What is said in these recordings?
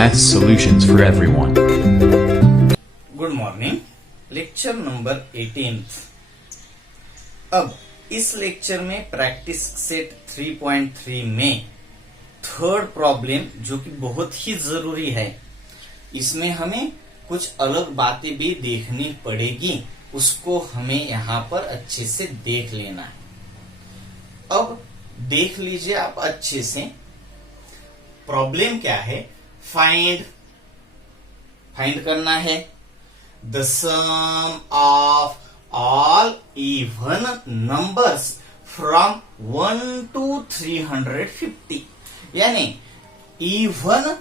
Math solutions for everyone. Good morning. Lecture number 18। अब इस lecture में प्रैक्टिस सेट 3.3 में थर्ड प्रॉब्लम जो कि बहुत ही जरूरी है, इसमें हमें कुछ अलग बातें भी देखनी पड़ेगी, उसको हमें यहाँ पर अच्छे से देख लेना है। अब देख लीजिए आप अच्छे से, प्रॉब्लम क्या है। फाइंड करना है the sum of all even numbers from 1 to 350, यानी इवन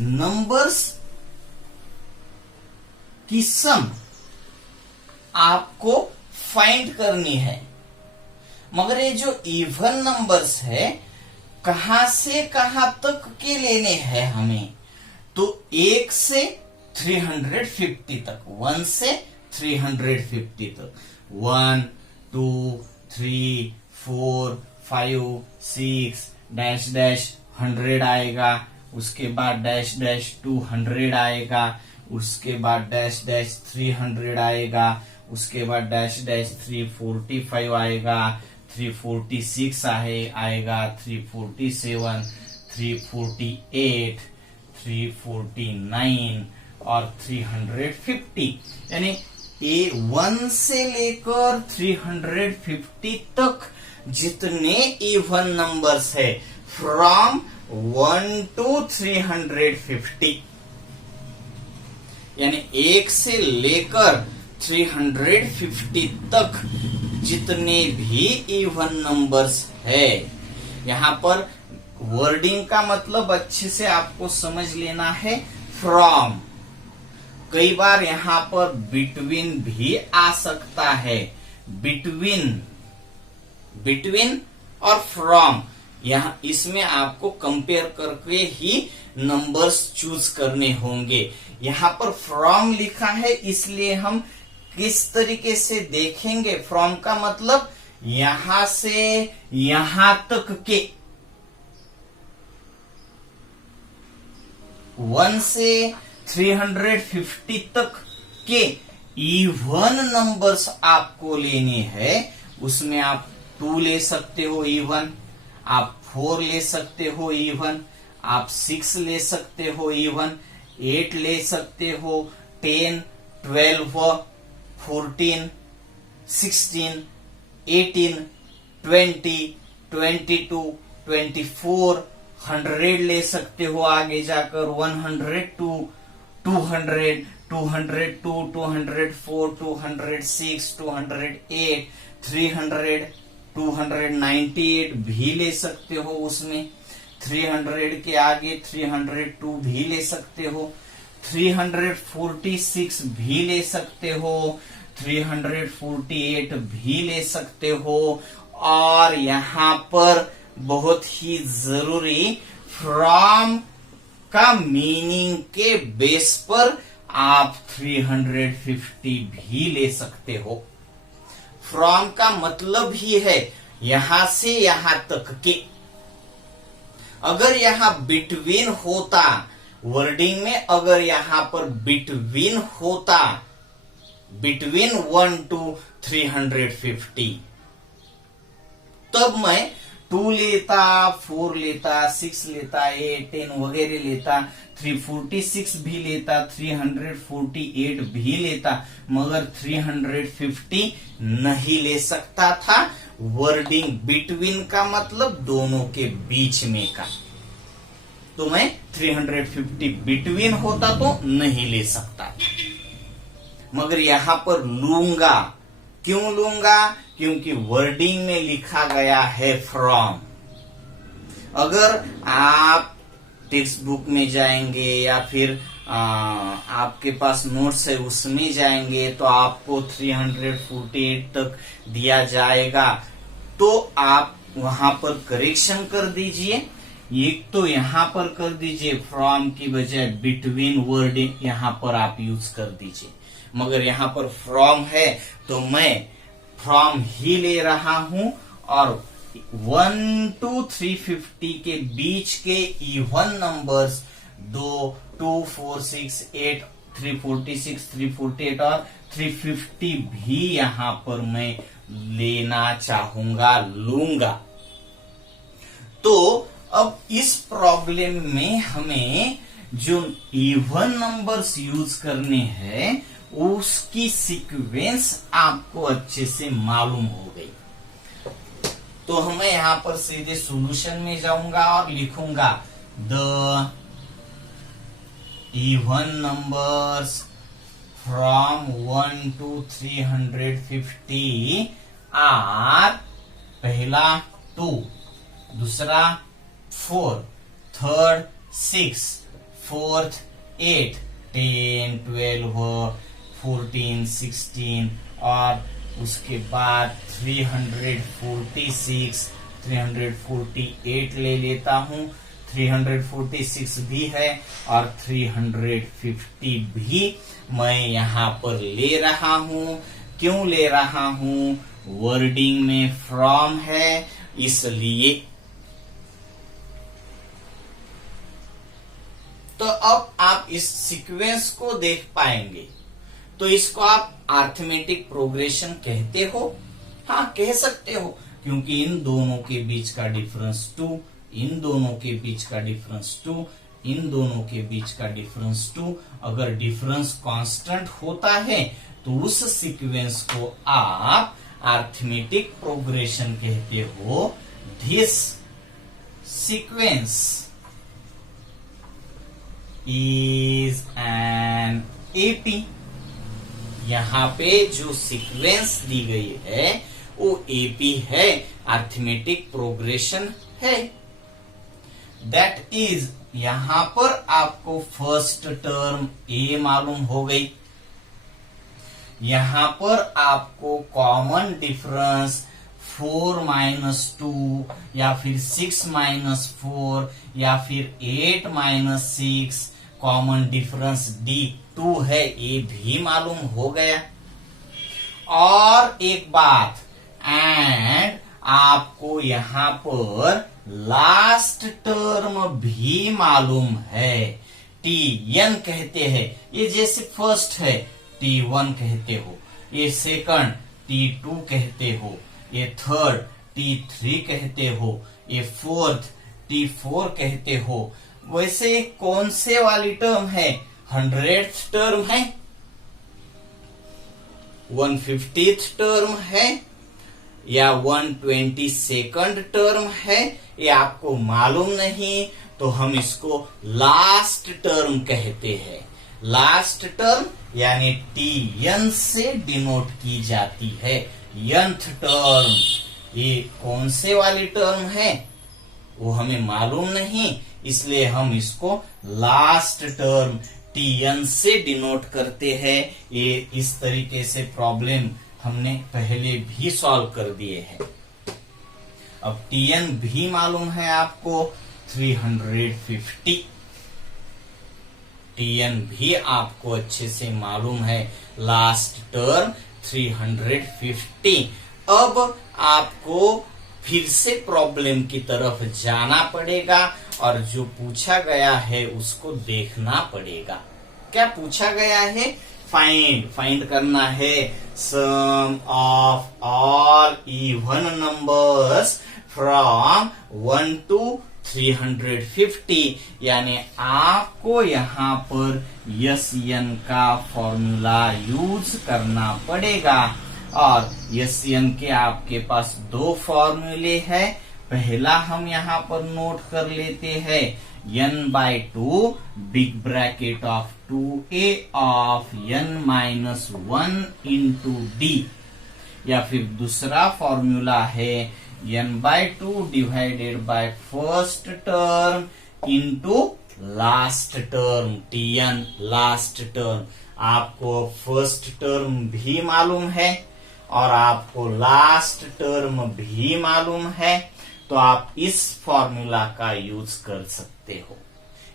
नंबर्स की सम आपको फाइंड करनी है। मगर ये जो इवन नंबर्स है, कहां से कहां तक के लेने हैं हमें, तो 1 से 350 तक, 1 से 350 तक, 1 2 3 4 5 6 डैश डैश 100 आएगा, उसके बाद डैश डैश 200 आएगा, उसके बाद डैश डैश 300 आएगा, उसके बाद डैश डैश 345 आएगा, 346 आएगा, 347, 348, 349 और 350, यानी A1 से लेकर 350 तक जितने इवन नंबर्स है फ्रॉम 1 to 350, यानी 1 से लेकर 350 तक जितने भी इवन नंबर्स है। यहां पर वर्डिंग का मतलब अच्छे से आपको समझ लेना है। फ्रॉम, कई बार यहां पर बिटवीन भी आ सकता है। बिटवीन और फ्रॉम, यहां इसमें आपको कंपेयर करके ही नंबर्स चूज करने होंगे। यहां पर फ्रॉम लिखा है, इसलिए हम किस तरीके से देखेंगे। फ्रॉम का मतलब यहां से यहां तक के, 1 से 350 तक के इवन नंबर्स आपको लेने हैं। उसमें आप 2 ले सकते हो इवन, आप 4 ले सकते हो इवन, आप 6 ले सकते हो इवन, 8 ले सकते हो, 10, 12, 14, 16, 18, 20, 22, 24, 100 ले सकते हो, आगे जाकर 102, 200, 202, 204, 206, 208, 300, 298 भी ले सकते हो। उसमें 300 के आगे 302 भी ले सकते हो, 346 भी ले सकते हो, 348 भी ले सकते हो। और यहां पर बहुत ही जरूरी, फ्रॉम का मीनिंग के बेस पर आप 350 भी ले सकते हो। फ्रॉम का मतलब ही है यहां से यहां तक के। अगर यहां बिटवीन होता, वर्डिंग में अगर यहां पर बिटवीन होता, बिटवीन 1 to 350, तब मैं 2 लेता, 4 लेता, 6 लेता, 8, 10 वगैरह लेता, 346 भी लेता, 348 भी लेता, मगर 350 नहीं ले सकता था। वर्डिंग बिटवीन का मतलब दोनों के बीच में का, तो मैं 350 बिटवीन होता तो नहीं ले सकता, मगर यहां पर लूंगा। क्यों लूंगा? क्योंकि वर्डिंग में लिखा गया है फ्रॉम। अगर आप टेक्स्ट बुक में जाएंगे या फिर आपके पास नोट्स है उसमें जाएंगे, तो आपको 348 तक दिया जाएगा, तो आप वहां पर करेक्शन कर दीजिए। एक तो यहां पर कर दीजिए, फ्रॉम की बजाय बिटवीन वर्ड यहां पर आप यूज कर दीजिए। मगर यहां पर फ्रॉम है तो मैं फ्रॉम ही ले रहा हूं, और 1 to 350 के बीच के इवन नंबर्स दो, 2, 4, 6, 8, 346, 348 और 350 भी यहां पर मैं लेना चाहूंगा, लूंगा। तो अब इस प्रॉब्लम में हमें जो इवन नंबर्स यूज करने हैं उसकी सीक्वेंस आपको अच्छे से मालूम हो गई। तो हमें यहां पर सीधे सॉल्यूशन में जाऊंगा और लिखूंगा the even numbers from 1 to 350 are, पहला 2, दूसरा 4, थर्ड 6, फोर्थ 8, 10, 12, 14, 16 और उसके बाद 346, 348 ले लेता हूं, 346 भी है और 350 भी मैं यहां पर ले रहा हूं। क्यों ले रहा हूं? वर्डिंग में फ्रॉम है इसलिए। तो अब आप इस सीक्वेंस को देख पाएंगे। तो इसको आप अरिथमेटिक प्रोग्रेशन कहते हो? हाँ, कह सकते हो, क्योंकि इन दोनों के बीच का डिफरेंस 2, इन दोनों के बीच का डिफरेंस 2, इन दोनों के बीच का डिफरेंस 2। अगर डिफरेंस कांस्टेंट होता है तो उस सीक्वेंस को आप अरिथमेटिक प्रोग्रेशन कहते हो। This sequence is an AP. यहां पे जो सीक्वेंस दी गई है वो एपी है, अरिथमेटिक प्रोग्रेशन है। दैट इज, यहां पर आपको फर्स्ट टर्म ए मालूम हो गई। यहां पर आपको कॉमन डिफरेंस 4 - 2 या फिर 6 - 4 या फिर 8 - 6 कॉमन डिफरेंस D2 है, ये भी मालूम हो गया। और एक बात, एंड आपको यहां पर लास्ट टर्म भी मालूम है। T1 कहते हैं, ये जैसे फर्स्ट है T1 कहते हो, ये सेकंड T2 कहते हो, ये थर्ड T3 कहते हो, ये फोर्थ T4 कहते हो। वैसे कौन से वाली टर्म है? 100th टर्म है, 150th टर्म है या 122nd टर्म है, ये आपको मालूम नहीं, तो हम इसको लास्ट टर्म कहते हैं। लास्ट टर्म यानी Tn से डिनोट की जाती है। nth टर्म, ये कौन से वाली टर्म है वो हमें मालूम नहीं, इसलिए हम इसको लास्ट टर्म Tn से डिनोट करते हैं। ये इस तरीके से प्रॉब्लम हमने पहले भी सॉल्व कर दिए हैं। अब Tn भी मालूम है आपको 350। Tn भी आपको अच्छे से मालूम है, लास्ट टर्म 350। अब आपको फिर से प्रॉब्लम की तरफ जाना पड़ेगा और जो पूछा गया है उसको देखना पड़ेगा। क्या पूछा गया है? फाइंड करना है sum of all even numbers from 1 to 350। यानी आपको यहाँ पर SN का फॉर्मूला यूज करना पड़ेगा। और SN के आपके पास दो फॉर्मूले हैं। पहला हम यहाँ पर नोट कर लेते हैं, n/2 big bracket of 2a of n-1 into d, या फिर दूसरा फॉर्मूला है n/2 divided by first term into last term Tn, last term. आपको फर्स्ट टर्म भी मालूम है और आपको लास्ट टर्म भी मालूम है, तो आप इस फॉर्मूला का यूज कर सकते हो।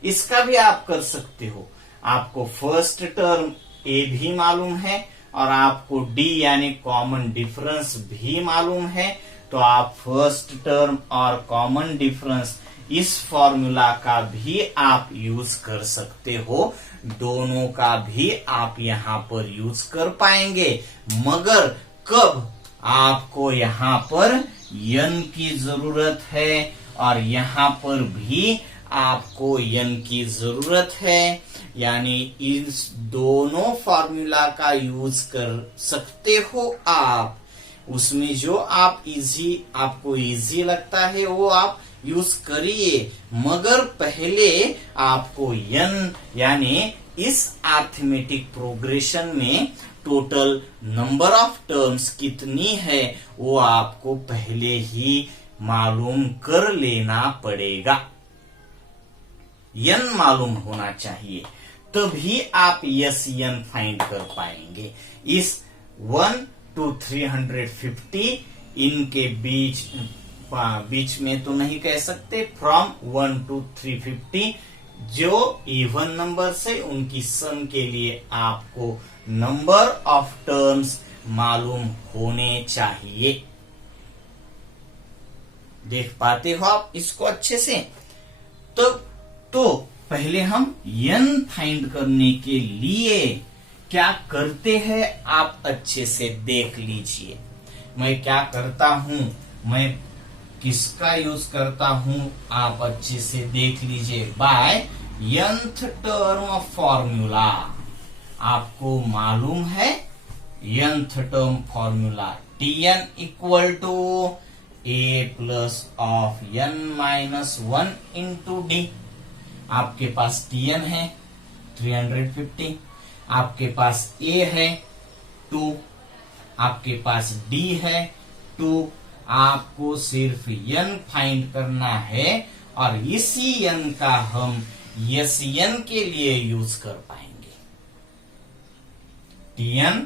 इसका भी आप कर सकते हो। आपको फर्स्ट टर्म ए भी मालूम है और आपको डी यानी कॉमन डिफरेंस भी मालूम है, तो आप फर्स्ट टर्म और कॉमन डिफरेंस इस फॉर्मूला का भी आप यूज कर सकते हो, दोनों का भी आप यहां पर यूज कर पाएंगे। मगर कब आपको यहां पर n की जरूरत है और यहां पर भी आपको n की जरूरत है, यानी इस दोनों फॉर्मूला का यूज कर सकते हो आप। उसमें जो आपको इजी लगता है वो आप यूज करिए, मगर पहले आपको n यानी इस अरिथमेटिक प्रोग्रेशन में टोटल नंबर ऑफ टर्म्स कितनी है वो आपको पहले ही मालूम कर लेना पड़ेगा। n मालूम होना चाहिए, तभी आप n फाइंड कर पाएंगे। इस 1 to 350 इनके बीच में तो नहीं कह सकते, फ्रॉम 1 to 350 जो इवन नंबर से उनकी सम के लिए आपको नंबर ऑफ टर्म्स मालूम होने चाहिए। देख पाते हो आप इसको अच्छे से? तो पहले हम n फाइंड करने के लिए क्या करते हैं आप अच्छे से देख लीजिए। मैं क्या करता हूं, मैं किसका यूज करता हूं आप अच्छे से देख लीजिए। By nth term of formula, आपको मालूम है nth term formula Tn equal to a plus of n minus 1 into d. आपके पास Tn है 350, आपके पास a है 2, आपके पास d है 2, आपको सिर्फ n फाइंड करना है और इसी n का हम Sn के लिए यूज कर पाएंगे। Tn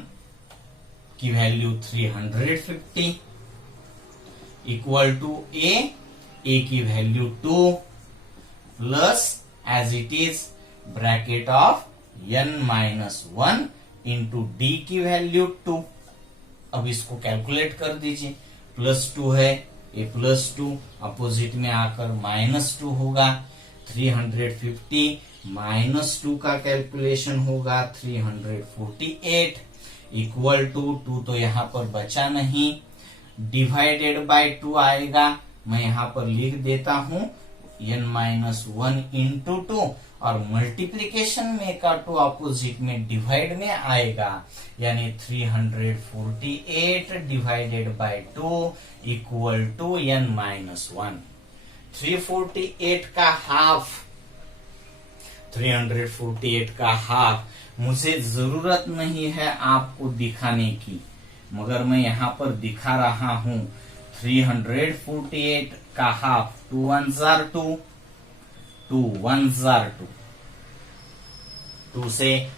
की वैल्यू 350 इक्वल टू a की value 2 plus as it is bracket of n minus 1 into d की वैल्यू 2। अब इसको कैलकुलेट कर दीजिए, प्लस 2 है, ए प्लस 2 अपोजिट में आकर माइनस 2 होगा। 350 माइनस 2 का कैलकुलेशन होगा 348 इक्वल टू 2 तो यहां पर बचा नहीं, डिवाइडेड बाय 2 आएगा। मैं यहां पर लिख देता हूं n माइनस 1 इंटू 2 और मल्टीप्लीकेशन में का 2 अपोजिट में डिवाइड में आएगा, यानी 348 divided by 2 equal to n minus 1। 348 का हाफ, 348 का हाफ मुझे जरूरत नहीं है आपको दिखाने की, मगर मैं यहां पर दिखा रहा हूं। 348 का half 2 1s are 2, 2 1s are 2, 2 से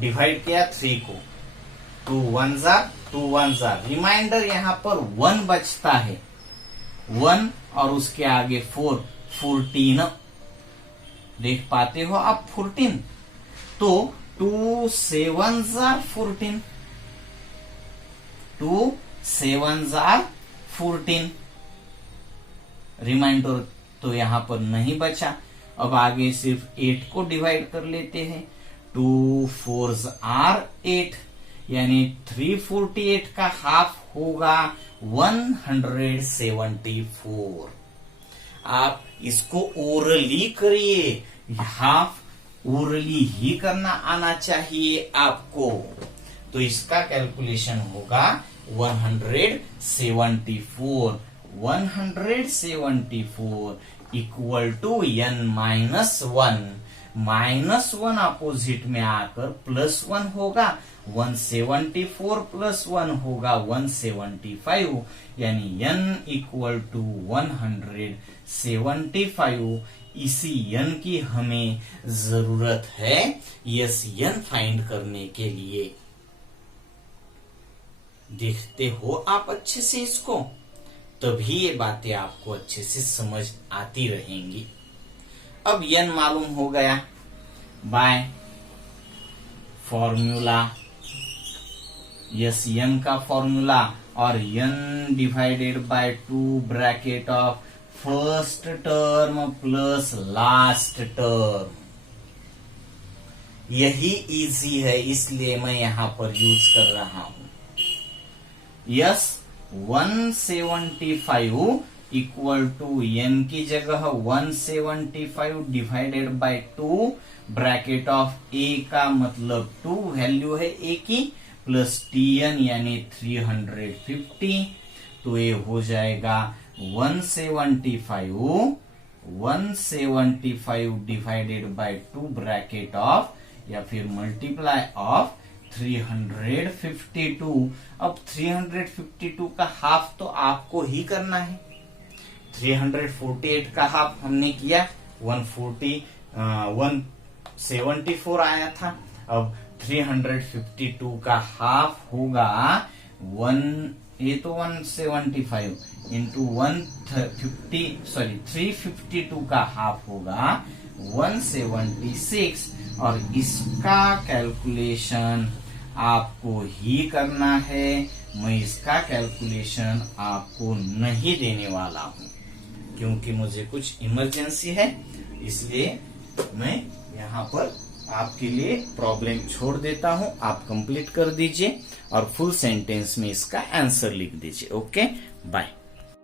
डिवाइड किया 3 को, 2 1s are 2 1s are, reminder यहां पर 1 बचता है, 1 और उसके आगे 4, 14 देख पाते हो आप 14, तो 2 7s are 14, 2 7s are 14, reminder तो यहां पर नहीं बचा। अब आगे सिर्फ 8 को डिवाइड कर लेते हैं, 2 4s are 8, यानी 348 का हाफ होगा 174। आप इसको ओरली करिए, हाफ ओरली ही करना आना चाहिए आपको। तो इसका कैलकुलेशन होगा 174, 174 equal to n minus 1, minus 1 opposite में आकर प्लस 1 होगा, 174 प्लस 1 होगा 175, यानी n इक्वल टू 175। इसी n की हमें जरूरत है n फाइंड करने के लिए। देखते हो आप अच्छे से इसको, तभी ये बातें आपको अच्छे से समझ आती रहेंगी। अब n मालूम हो गया बाय फॉर्मूला, n का फॉर्मूला, और n divided by 2 bracket of first term plus last term. यही इजी है, इसलिए मैं यहां पर यूज कर रहा हूं। यस, 175 इक्वल टू n की जगह 175 divided by 2 bracket of a का मतलब 2 वैल्यू है a की प्लस tn यानी 350। तो ये हो जाएगा 175 डिवाइडेड बाय 2 ब्रैकेट ऑफ या फिर मल्टीप्लाई ऑफ 352। अब 352 का हाफ तो आपको ही करना है। 348 का हाफ हमने किया, 174 आया था। अब 352 का हाफ होगा 175 इंटू 352 का हाफ होगा 176। और इसका कैलकुलेशन आपको ही करना है, मैं इसका कैलकुलेशन आपको नहीं देने वाला हूं क्योंकि मुझे कुछ इमरजेंसी है, इसलिए मैं यहाँ पर आपके लिए प्रॉब्लम छोड़ देता हूं। आप कंप्लीट कर दीजिए और फुल सेंटेंस में इसका आंसर लिख दीजिए। Okay, bye.